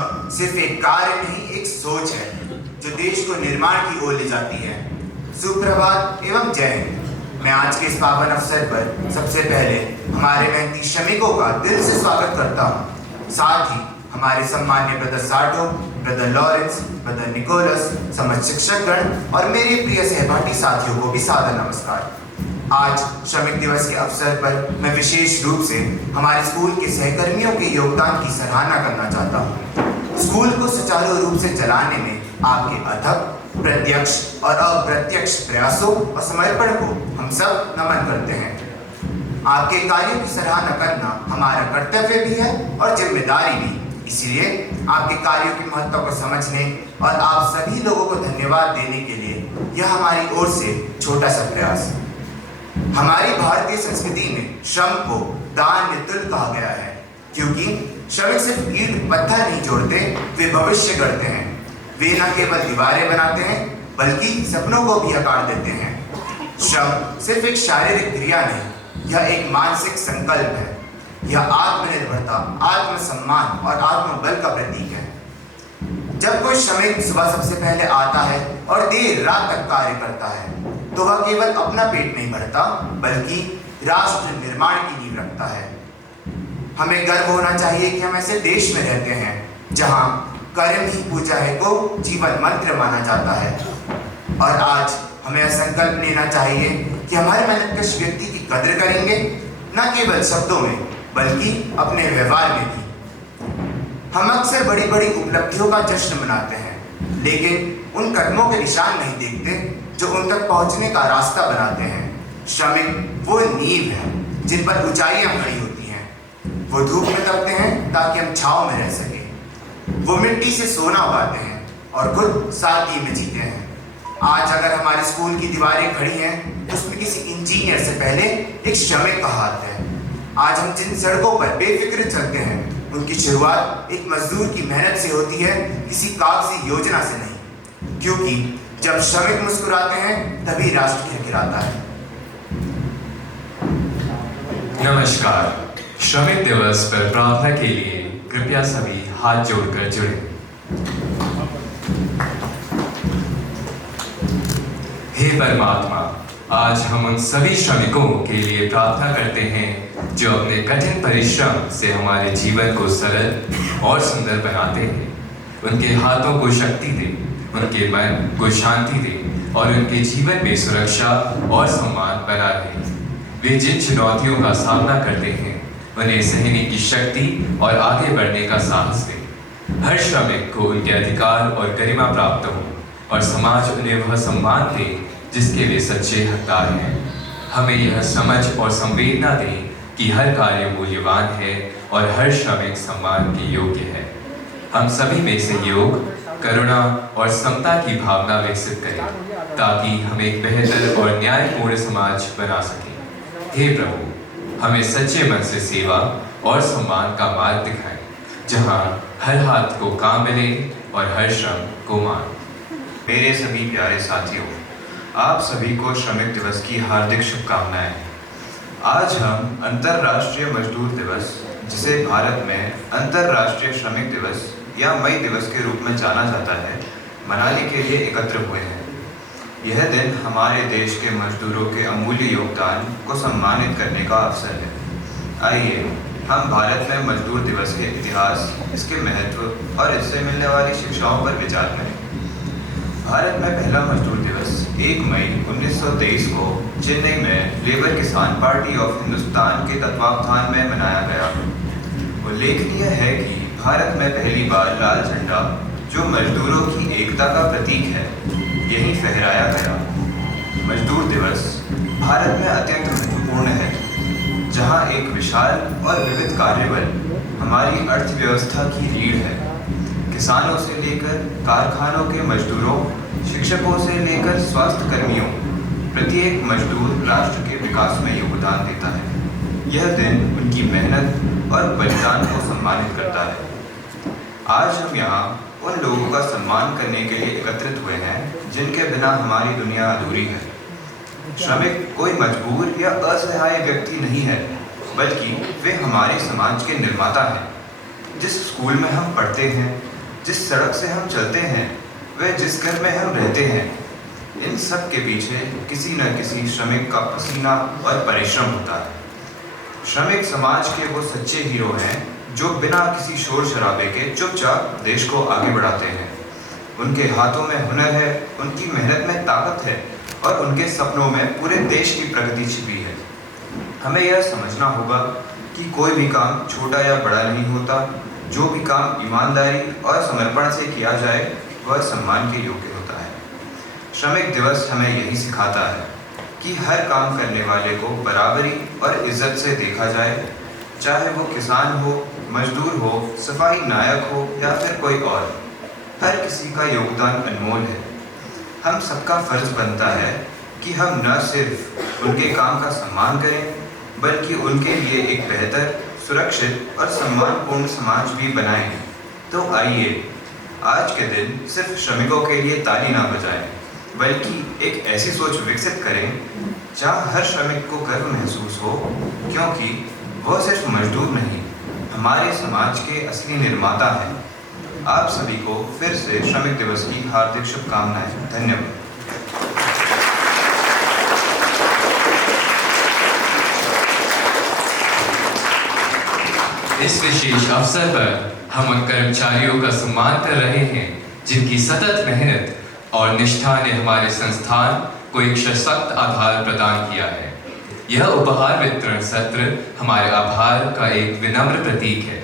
श्रम सिर्फ एक कार्य नहीं, एक सोच है जो देश को निर्माण की ओर ले जाती है। सुप्रभात एवं जय हिंद। मैं आज के इस पावन अवसर पर सबसे पहले हमारे मेहनती श्रमिकों का दिल से स्वागत करता हूँ। साथ ही हमारे सम्मान्य brother Sato, brother Lawrence, brother Nicholas, समस्त शिक्षकगण और मेरे प्रिय सहपाठी साथियों को भी सादर नमस्कार। आज श्रमिक दिवस के अवसर पर मैं विशेष रूप से हमारे स्कूल के सहकर्मियों के योगदान की सराहना करना चाहता हूँ। स्कूल को सुचारू रूप से चलाने में आपके अथक, प्रत्यक्ष और अप्रत्यक्ष प्रयासों और समर्पण को हम सब नमन करते हैं। आपके कार्यों की सराहना करना हमारा कर्तव्य भी है और जिम्मेदारी भी। इसलिए आपके कार्यों के महत्व को समझने और आप सभी लोगों को धन्यवाद देने के लिए यह हमारी ओर से छोटा सा प्रयास। हमारी भारतीय संस्कृति में श्रम को दान तुल्य कहा गया है, क्योंकि श्रमिक सिर्फ ईंट पत्थर नहीं जोड़ते, वे भविष्य गढ़ते हैं। वे न केवल दीवारें बनाते हैं बल्कि सपनों को भी आकार देते हैं। श्रम सिर्फ एक शारीरिक क्रिया नहीं, यह एक मानसिक संकल्प है। यह आत्मनिर्भरता, आत्मसम्मान और आत्मबल का प्रतीक है। जब कोई श्रमिक सुबह सबसे पहले आता है और देर रात तक कार्य करता है तो वह केवल अपना पेट नहीं भरता बल्कि राष्ट्र निर्माण की नींव रखता है। हमें गर्व होना चाहिए कि हम ऐसे देश में रहते हैं जहां कर्म ही पूजा है को जीवन मंत्र माना जाता है। और आज हमें संकल्प लेना चाहिए कि हमारे मेहनतकश व्यक्ति की कद्र करेंगे, न केवल शब्दों में बल्कि अपने व्यवहार में भी। हम अक्सर बड़ी बड़ी उपलब्धियों का जश्न मनाते हैं, लेकिन उन कदमों के निशान नहीं देखते जो उन तक पहुंचने का रास्ता बनाते हैं। श्रमिक वो नींव है जिन पर ऊंचाइयां खड़ी होती हैं। वो धूप में दबते हैं ताकि हम छांव में रह सकें। वो मिट्टी से सोना उगाते हैं और खुद सादगी में जीते हैं। आज अगर हमारे स्कूल की दीवारें खड़ी हैं तो उसमें किसी इंजीनियर से पहले एक श्रमिक का हाथ है। आज हम जिन सड़कों पर बेफिक्र चलते हैं उनकी शुरुआत एक मजदूर की मेहनत से होती है, किसी कागजी योजना से नहीं। क्योंकि जब श्रमिक मुस्कुराते हैं तभी राष्ट्र खिलखिलाता है। नमस्कार। श्रमिक दिवस पर प्रार्थना के लिए कृपया सभी हाथ जोड़कर जुड़े। हे परमात्मा, आज हम उन सभी श्रमिकों के लिए प्रार्थना करते हैं जो अपने कठिन परिश्रम से हमारे जीवन को सरल और सुंदर बनाते हैं। उनके हाथों को शक्ति दे, उनके मन को शांति दे और उनके जीवन में सुरक्षा और सम्मान बना रहे। वे जिन चुनौतियों का सामना करते हैं उन्हें सहने की शक्ति और आगे बढ़ने का साहस दे। हर श्रमिक को उनके अधिकार और गरिमा प्राप्त हो और समाज उन्हें वह सम्मान दे जिसके वे सच्चे हकदार हैं। हमें यह समझ और संवेदना दे कि हर कार्य मूल्यवान है और हर श्रमिक सम्मान के योग्य है। हम सभी में सहयोग, करुणा और समता की भावना विकसित करें ताकि हम एक बेहतर और न्यायपूर्ण समाज बना सकें। हे प्रभु, हमें सच्चे मन से सेवा और सम्मान का मार्ग दिखाएं, जहां हर हाथ को काम मिले और हर श्रम को मान। मेरे सभी प्यारे साथियों, आप सभी को श्रमिक दिवस की हार्दिक शुभकामनाएं। आज हम अंतर्राष्ट्रीय मजदूर दिवस, जिसे भारत में अंतर्राष्ट्रीय श्रमिक दिवस या मई दिवस के रूप में जाना जाता है, मनाने के लिए एकत्र हुए हैं। यह दिन हमारे देश के मजदूरों के अमूल्य योगदान को सम्मानित करने का अवसर है। आइए हम भारत में मजदूर दिवस के इतिहास, इसके महत्व और इससे मिलने वाली शिक्षाओं पर विचार करें। भारत में पहला मजदूर दिवस 1 मई 1923 को चेन्नई में लेबर किसान पार्टी ऑफ हिंदुस्तान के तत्वावधान में मनाया गया। उल्लेखनीय है कि भारत में पहली बार लाल झंडा, जो मजदूरों की एकता का प्रतीक है, यहीं फहराया गया। मजदूर दिवस भारत में अत्यंत महत्वपूर्ण है, जहां एक विशाल और विविध कार्यबल हमारी अर्थव्यवस्था की रीढ़ है। किसानों से लेकर कारखानों के मजदूरों, शिक्षकों से लेकर स्वास्थ्य कर्मियों, प्रत्येक मजदूर राष्ट्र के विकास में योगदान देता है। यह दिन उनकी मेहनत और बलिदान को सम्मानित करता है। आज हम यहाँ उन लोगों का सम्मान करने के लिए एकत्रित हुए हैं जिनके बिना हमारी दुनिया अधूरी है। श्रमिक कोई मजबूर या असहाय व्यक्ति नहीं है, बल्कि वे हमारे समाज के निर्माता हैं। जिस स्कूल में हम पढ़ते हैं, जिस सड़क से हम चलते हैं, व जिस घर में हम रहते हैं, इन सब के पीछे किसी न किसी श्रमिक का पसीना और परिश्रम होता है। श्रमिक समाज के वो सच्चे हीरो हैं जो बिना किसी शोर शराबे के चुपचाप देश को आगे बढ़ाते हैं। उनके हाथों में हुनर है, उनकी मेहनत में ताकत है और उनके सपनों में पूरे देश की प्रगति छिपी है। हमें यह समझना होगा कि कोई भी काम छोटा या बड़ा नहीं होता। जो भी काम ईमानदारी और समर्पण से किया जाए वह सम्मान के योग्य होता है। श्रमिक दिवस हमें यही सिखाता है कि हर काम करने वाले को बराबरी और इज्जत से देखा जाए, चाहे वो किसान हो, मजदूर हो, सफाई नायक हो या फिर कोई और। हर किसी का योगदान अनमोल है। हम सबका फर्ज बनता है कि हम न सिर्फ उनके काम का सम्मान करें, बल्कि उनके लिए एक बेहतर, सुरक्षित और सम्मानपूर्ण समाज भी बनाएं। तो आइए आज के दिन सिर्फ श्रमिकों के लिए ताली ना बजाएं, बल्कि एक ऐसी सोच विकसित करें जहां हर श्रमिक को गर्व महसूस हो, क्योंकि वह सिर्फ मजदूर नहीं, हमारे समाज के असली निर्माता हैं। आप सभी को फिर से श्रमिक दिवस की हार्दिक शुभकामनाएं। धन्यवाद। इस विशेष अवसर पर हम उन कर्मचारियों का सम्मान कर रहे हैं जिनकी सतत मेहनत और निष्ठा ने हमारे संस्थान को एक सशक्त आधार प्रदान किया है। यह उपहार वितरण सत्र हमारे आभार का एक विनम्र प्रतीक है।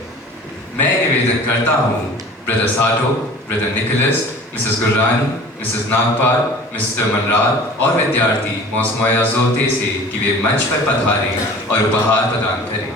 मैं निवेदन करता हूँ brother Sato, brother Nicholas, Mrs Gurrani, Mrs Nagpal, Mr Manral और विद्यार्थी मौसमया जोते से कि वे मंच पर पधारें और उपहार प्रदान करें।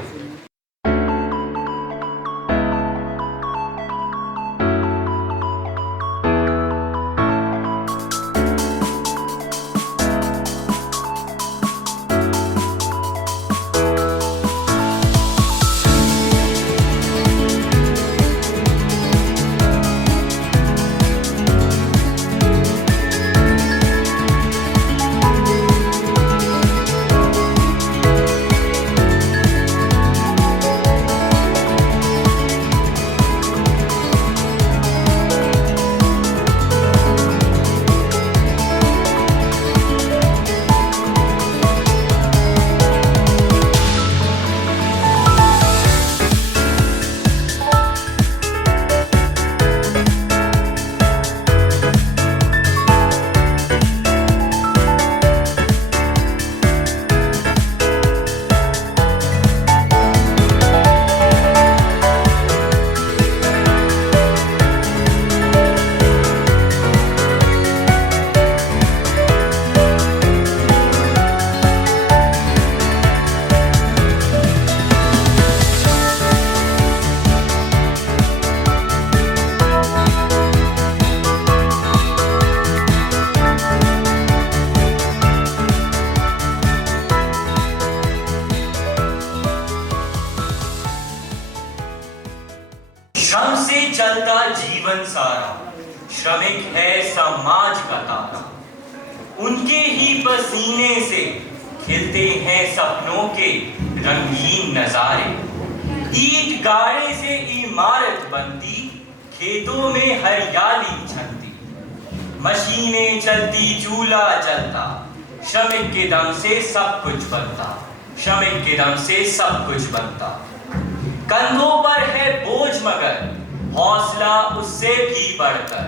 श्रम से चलता जीवन सारा, श्रमिक है समाज का तारा। उनके ही पसीने से खिलते हैं सपनों के रंगीन नजारे। ईंट गाड़े से इमारत बनती, खेतों में हरियाली छनती। मशीनें चलती, चूल्हा जलता, श्रमिक के दम से सब कुछ बनता। श्रमिक के दम से सब कुछ बनता। कंधों पर है बोझ मगर हौसला उससे भी बढ़कर।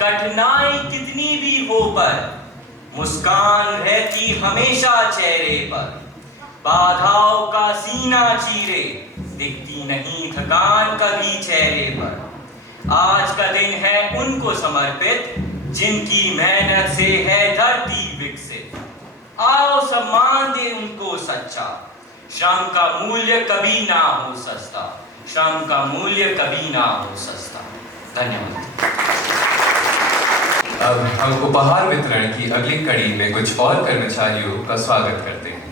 कठिनाई कितनी भी हो पर मुस्कान रहती हमेशा चेहरे पर। बाधाओं का सीना चीरे दिखती नहीं थकान कभी चेहरे पर। आज का दिन है उनको समर्पित जिनकी मेहनत से है धरती विकसित। आओ सम्मान दे उनको सच्चा, श्रम का मूल्य कभी ना हो सस्ता। श्रम का मूल्य कभी ना हो सस्ता। धन्यवाद। अब हम उपहार वितरण की अगली कड़ी में कुछ और कर्मचारियों का स्वागत करते हैं।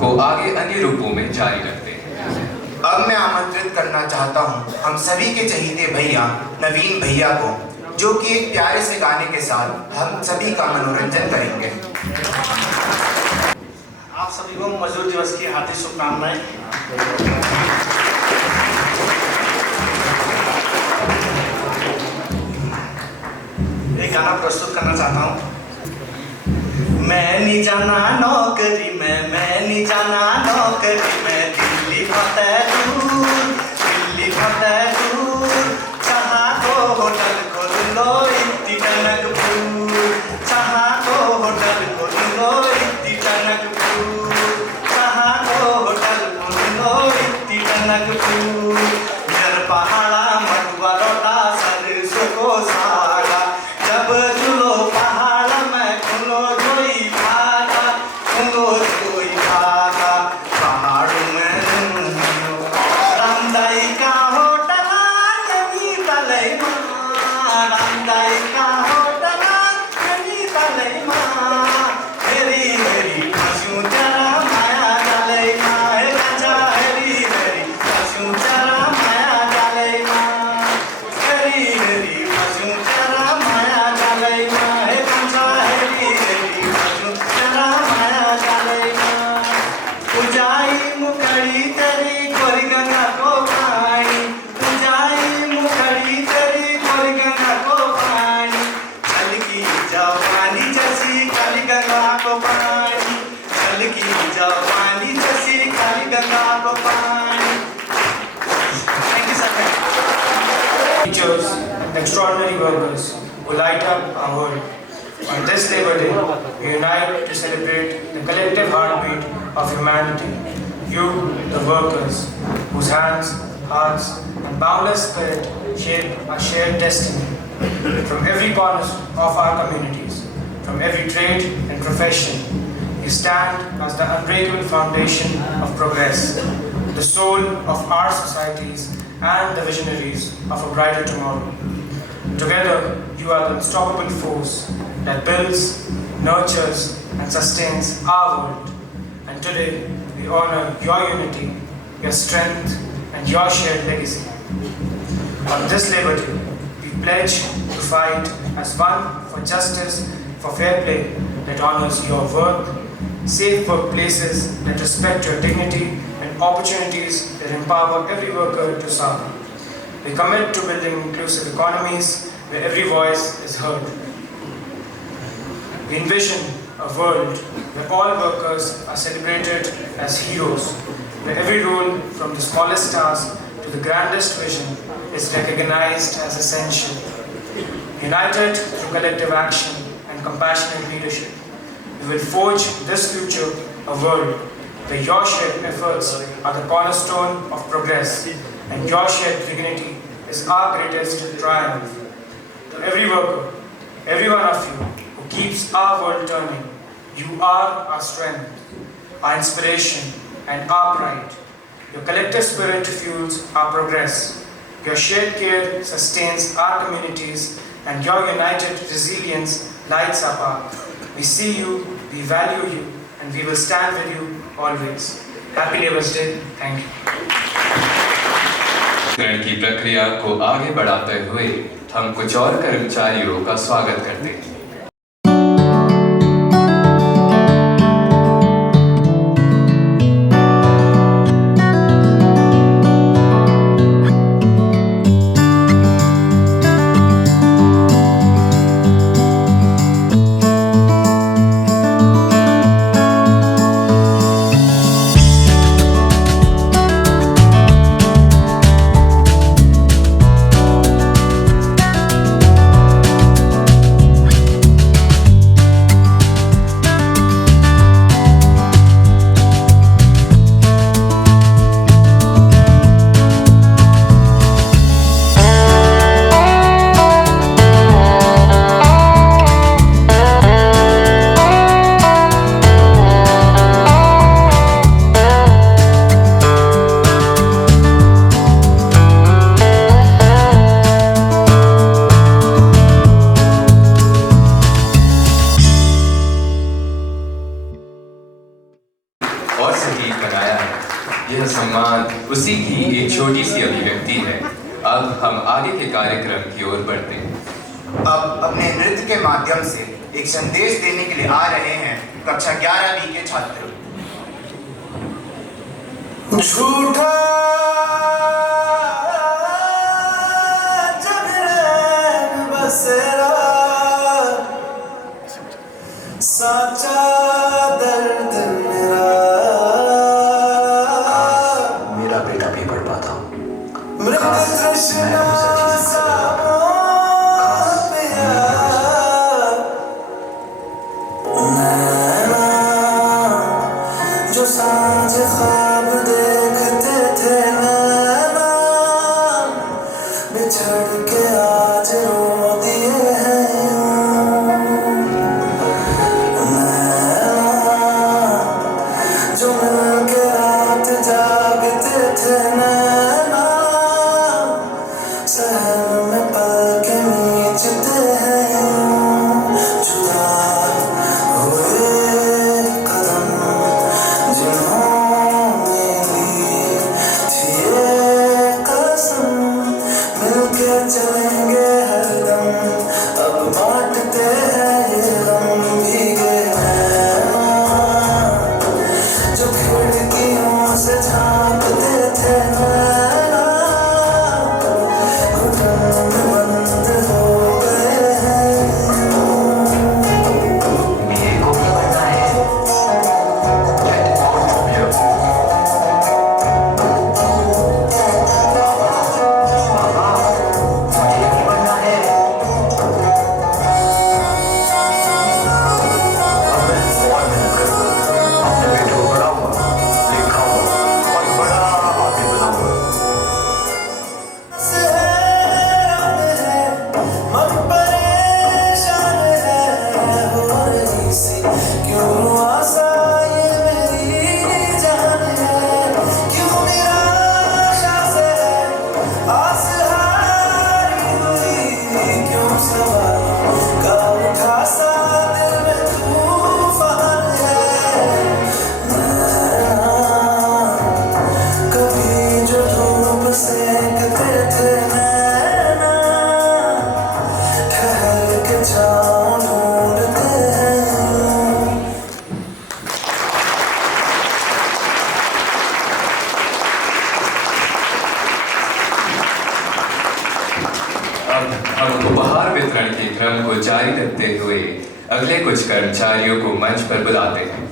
को आगे अन्य रूपों में जारी रखते हैं। अब मैं आमंत्रित करना चाहता हूँ हम सभी के चहीते भैया नवीन भैया को, जो कि एक प्यारे से गाने के साथ हम सभी का मनोरंजन करेंगे। आप सभी को मजदूर दिवस की हार्दिक शुभकामनाएं। एक गाना प्रस्तुत करना चाहता हूँ। मैं नहीं जाना नौकरी में, मैं नहीं जाना नौकरी में, दिल्ली फतेह दूर, चाहा तो होटल खोल लो इतनी टनकपुर, चाहा तो होटल खोल लो इतनी टनकपुर, चाहा तो होटल खोल लो इतनी टनकपुर, जर पहाड़ा मटुआ रोटा सरसों को सागा, जब चुलो पहाड़ में खुलो जोई भागा, पहाड़ों में रामदाई का होटल यही तलई माँ, रामदाई का होटल यही तलई माँ, हेरी हेरी हंसू जरा माया डालई माँ, हे राजा हेरी हेरी हंसू जरा माया डालई माँ, हेरी हेरी हंसू जरा माया डालई माँ, हे राजा हेरी हेरी हंसू जरा माया डालई माँ, पूजाई मुखड़ी तेरी गोरी गंगा को पानी, पूजाई मुखड़ी तेरी गोरी गंगा को पानी, छलकी जवानी जैसी काली गंगा को पानी, छलकी जवानी जैसी काली गंगा को पानी। Thank you, sir. Teachers, extraordinary workers who light up our world. On this Labor Day, we unite to celebrate the collective heartbeat of humanity. You, the workers, whose hands, hearts, and boundless spirit shape our shared destiny. From every corner of our communities, from every trade and profession, you stand as the unbreakable foundation of progress, the soul of our societies and the visionaries of a brighter tomorrow. Together, you are the unstoppable force that builds, nurtures, and sustains our world. And today, we honor your unity, your strength, and your shared legacy. On this Labor Day, we pledge to fight as one for justice, for fair play that honors your work, safe workplaces that respect your dignity, and opportunities that empower every worker to serve. We commit to building inclusive economies where every voice is heard. We envision a world where all workers are celebrated as heroes, where every role from the smallest task to the grandest vision is recognized as essential. United through collective action and compassionate leadership, we will forge this future, a world where your shared efforts are the cornerstone of progress and your shared dignity is our greatest triumph. To every worker, every one of you who keeps our world turning, you are our strength, our inspiration, and our pride. Your collective spirit fuels our progress. Your shared care sustains our communities, and your united resilience lights our path. We see you, we value you, and we will stand with you always. Happy Labour's Day. Thank you. ग्रहण की प्रक्रिया को आगे बढ़ाते हुए हम कुछ और कर्मचारियों का स्वागत करते हैं। शहीद बनाया है। यह सम्मान उसी की एक छोटी सी अभिव्यक्ति है। अब हम आगे के कार्यक्रम की ओर बढ़ते हैं। अब अपने नृत्य के माध्यम से एक संदेश देने के लिए आ रहे हैं कक्षा 11वीं के छात्र। झूठा जब रैन बसेरा, साचा दर्द मेरा बेटा भी पढ़ पाता हूँ। मृग तृष्णा सा नैना जो सांझ ख्वाब देखते थे, नैना बिछड़ के आज रो दिए हैं। जो मिलके रात जागते थे, नैना शहर में पल के नीचते हैं। जुदा हुए कदम जिन्होंने ली थी ये कसम, मिलके चलेंगे हरदम, अब बांटते हैं ये गम। भीगे नैना जो खिड़कियों से झांकते थे, नैना घुटन बंद हो गए हैं। मेरे को क्या बनना है? बाबा, मुझे नहीं बनना है। मन परेशान है हो रही सी, क्यों आशा ये मेरी जान है, क्यों निराशा से आस हारी हुई, क्यों सवालों का उठा सा दिल में तूफान है। कभी जो धूप सेकते थे, नैना ठहर के छाँव ढूंढते हैं। अब हम उपहार वितरण के क्रम को जारी रखते हुए अगले कुछ कर्मचारियों को मंच पर बुलाते हैं।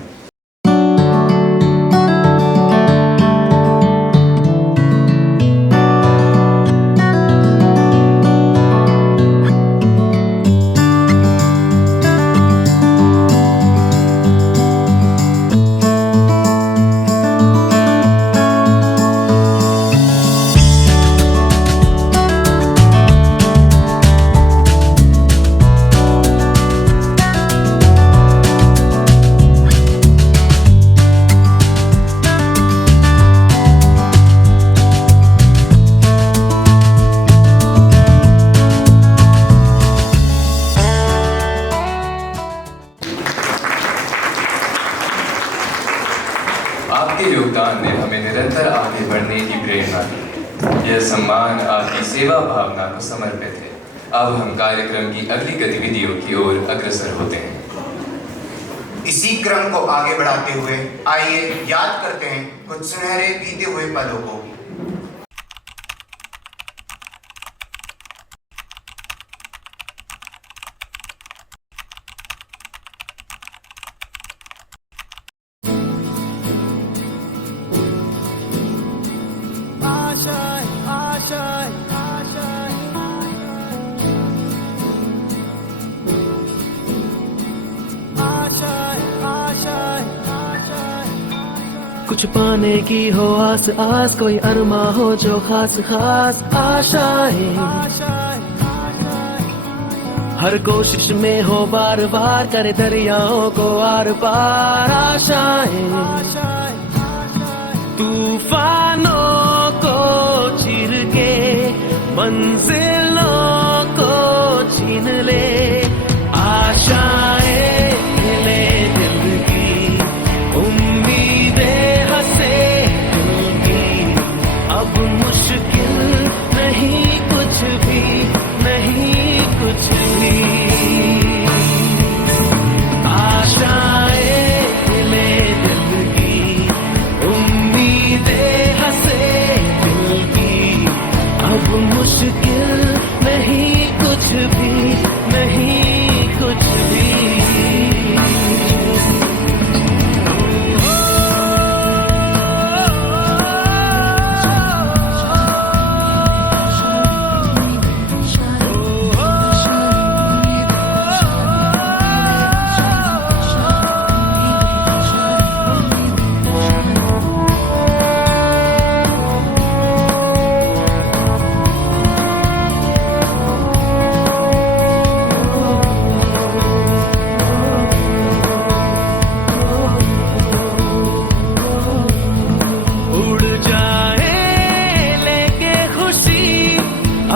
आपके योगदान ने हमें निरंतर आगे बढ़ने की प्रेरणा दी। यह सम्मान आपकी सेवा भावना को समर्पित है। अब हम कार्यक्रम की अगली गतिविधियों की ओर अग्रसर होते हैं। इसी क्रम को आगे बढ़ाते हुए आइए याद करते हैं कुछ सुनहरे बीते हुए पलों को। कुछ पाने की हो आस आस, कोई अरमा हो जो खास खास आशाएं, हर कोशिश में हो बार बार, करे दरियाओं को आर पार आशाएं। तूफानों को चीर के मंजिलों को छीन ले आशाएं, ले दिल की उम्मीदें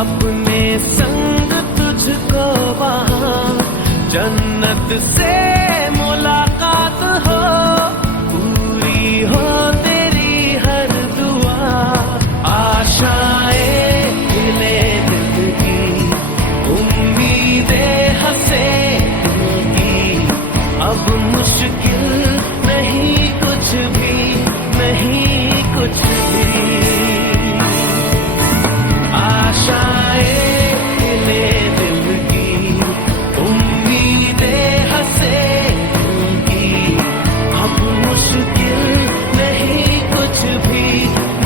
अपने संग तुझको वहाँ जन्नत से मुलाकात हो, पूरी हो तेरी हर दुआ। आशाएं खिले दिल की, उम्मीदें हंसे दिल की, अब मुश्किल नहीं कुछ भी, नहीं कुछ भी। आशाएं खिले दिल की, उम्मीदें हंसे दिल की, अब मुश्किल नहीं कुछ भी,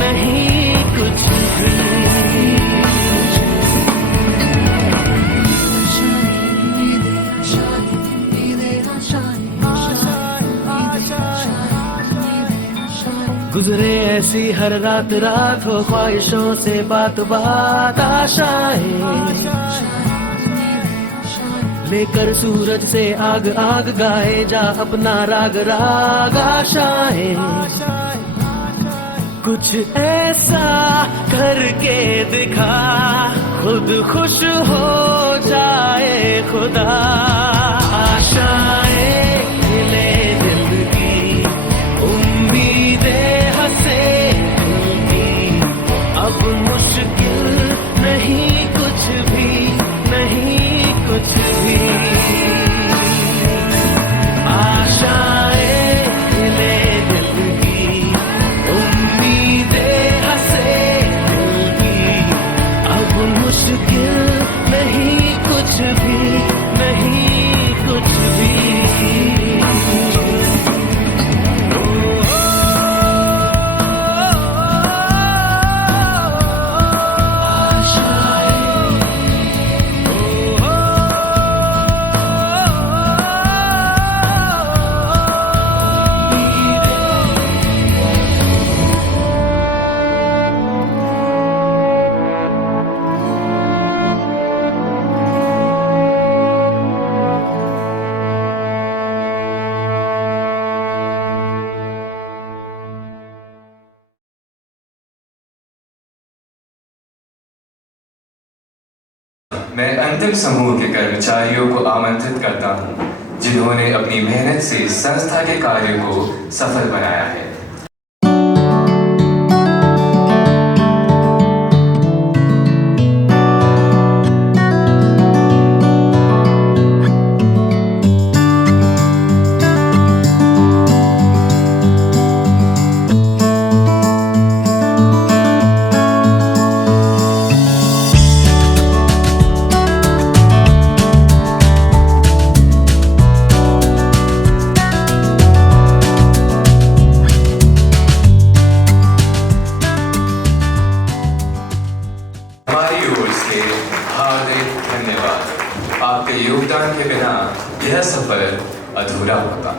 नहीं कुछ भी। गुजरे ऐसी हर रात रात हो, ख्वाहिशों से बात बात। आशाएं लेकर सूरज से आग आग, गाए जा अपना राग राग। आशाएं कुछ ऐसा करके दिखा, खुद खुश हो जाए खुदा। आशाएं खिले दिल की, उम्मीदें हंसे दिल की, अब मुश्किल नहीं कुछ भी, नहीं कुछ भी। आशाएं खिले दिल की, उम्मीदें हंसे दिल की, अब मुश्किल नहीं कुछ भी, नहीं कुछ भी। मैं अंतिम समूह के कर्मचारियों को आमंत्रित करता हूं, जिन्होंने अपनी मेहनत से संस्था के कार्य को सफल बनाया है। आपके योगदान के बिना यह सफर अधूरा होता।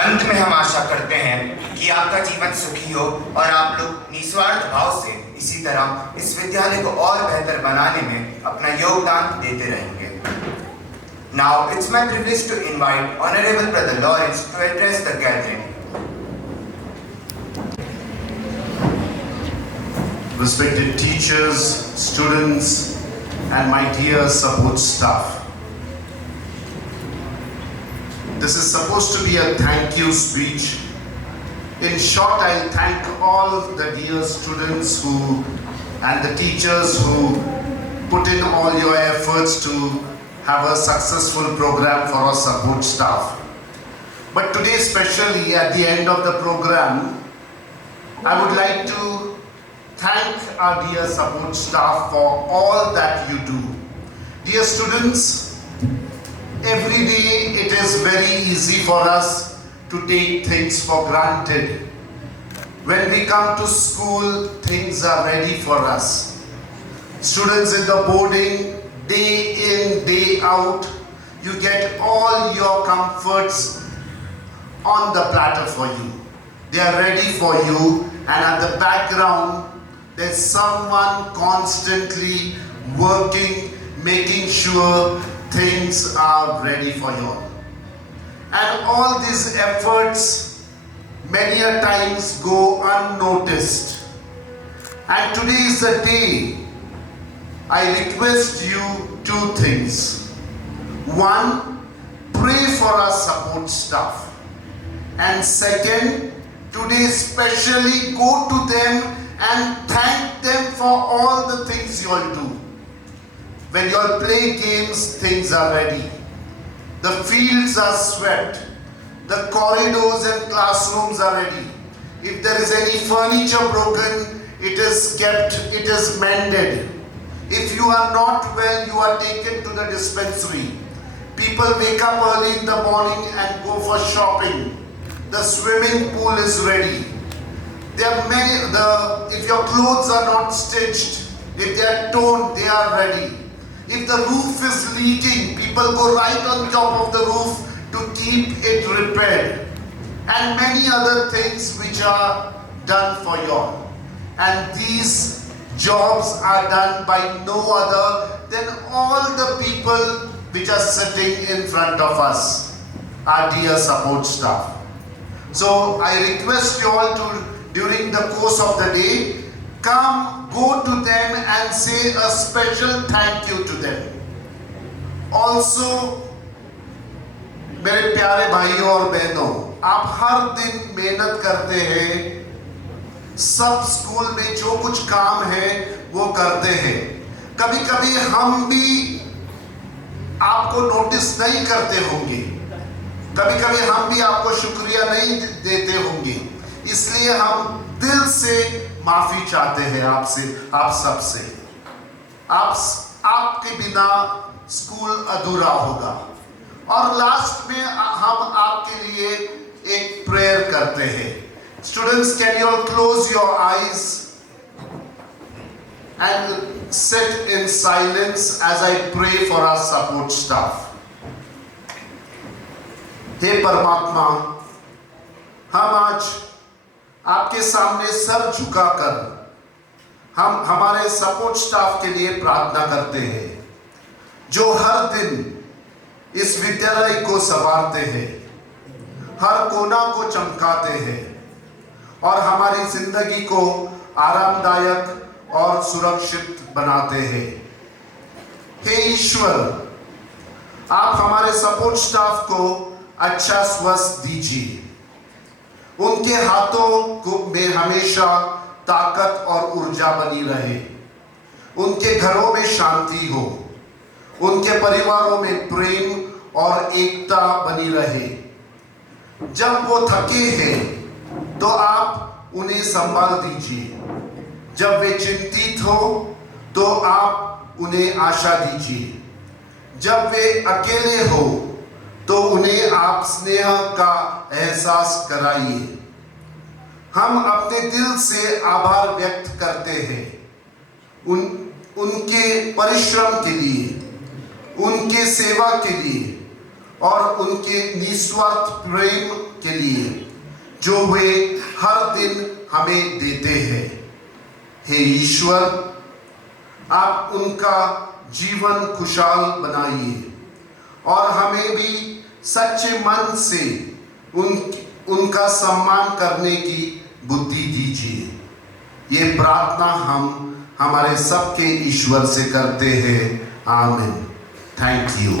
अंत में हम आशा करते हैं कि आपका जीवन सुखी हो और आप लोग निस्वार्थ भाव से इसी तरह इस विद्यालय को और बेहतर बनाने में अपना योगदान देते रहेंगे। Now it's my privilege to invite Honorable Brother Lawrence to address the gathering. Respected teachers, students, and my dear support staff. This is supposed to be a thank you speech. In short, I'll thank all the dear students and the teachers who put in all your efforts to have a successful program for our support staff. But today, especially at the end of the program, I would like to thank our dear support staff for all that you do. Dear students, every day it is very easy for us to take things for granted. When we come to school, things are ready for us. Students in the boarding, day in, day out, you get all your comforts on the platter for you. They are ready for you, and at the background, there's someone constantly working, making sure things are ready for you all. And all these efforts many a times go unnoticed. And today is the day I request you two things. One, pray for our support staff. And second, today especially go to them and thank them for all the things you all do. When you all play games, things are ready. The fields are swept. The corridors and classrooms are ready. If there is any furniture broken, it is kept, it is mended. If you are not well, you are taken to the dispensary. People wake up early in the morning and go for shopping. The swimming pool is ready. There are many, if your clothes are not stitched, if they are torn, they are ready. If the roof is leaking, people go right on top of the roof to keep it repaired. And many other things which are done for you all. And these jobs are done by no other than all the people which are sitting in front of us, our dear support staff. So I request you all to, during the course of the day, come, go to them and say a special thank you to them. Also, मेरे प्यारे भाइयों और बहनों, आप हर दिन मेहनत करते हैं, सब स्कूल में जो कुछ काम है वो करते हैं. कभी कभी हम भी आपको नोटिस नहीं करते होंगे, कभी कभी हम भी आपको शुक्रिया नहीं देते होंगे, इसलिए हम दिल से माफी चाहते हैं आपसे, आप सबसे. आपके बिना स्कूल अधूरा होगा. और लास्ट में हम आपके लिए एक प्रेयर करते हैं. Students, can you all close your eyes and sit in silence as I pray for our support staff. हे परमात्मा, हम आज आपके सामने सर झुकाकर हम हमारे सपोर्ट स्टाफ के लिए प्रार्थना करते हैं, जो हर दिन इस विद्यालय को संवारते हैं, हर कोना को चमकाते हैं और हमारी जिंदगी को आरामदायक और सुरक्षित बनाते हैं. हे ईश्वर, आप हमारे सपोर्ट स्टाफ को अच्छा स्वास्थ्य दीजिए. उनके हाथों को में हमेशा ताकत और ऊर्जा बनी रहे. उनके घरों में शांति हो. उनके परिवारों में प्रेम और एकता बनी रहे. जब वो थके हैं तो आप उन्हें संभाल दीजिए. जब वे चिंतित हो तो आप उन्हें आशा दीजिए. जब वे अकेले हो तो उन्हें आप स्नेह का एहसास कराइए. हम अपने दिल से आभार व्यक्त करते हैं उनके परिश्रम के लिए, उनके सेवा के लिए और उनके निस्वार्थ प्रेम के लिए जो वे हर दिन हमें देते हैं. हे ईश्वर, आप उनका जीवन खुशहाल बनाइए और हमें भी सच्चे मन से उनका सम्मान करने की बुद्धि दीजिए. ये प्रार्थना हम हमारे सबके ईश्वर से करते हैं. आमीन. Thank you.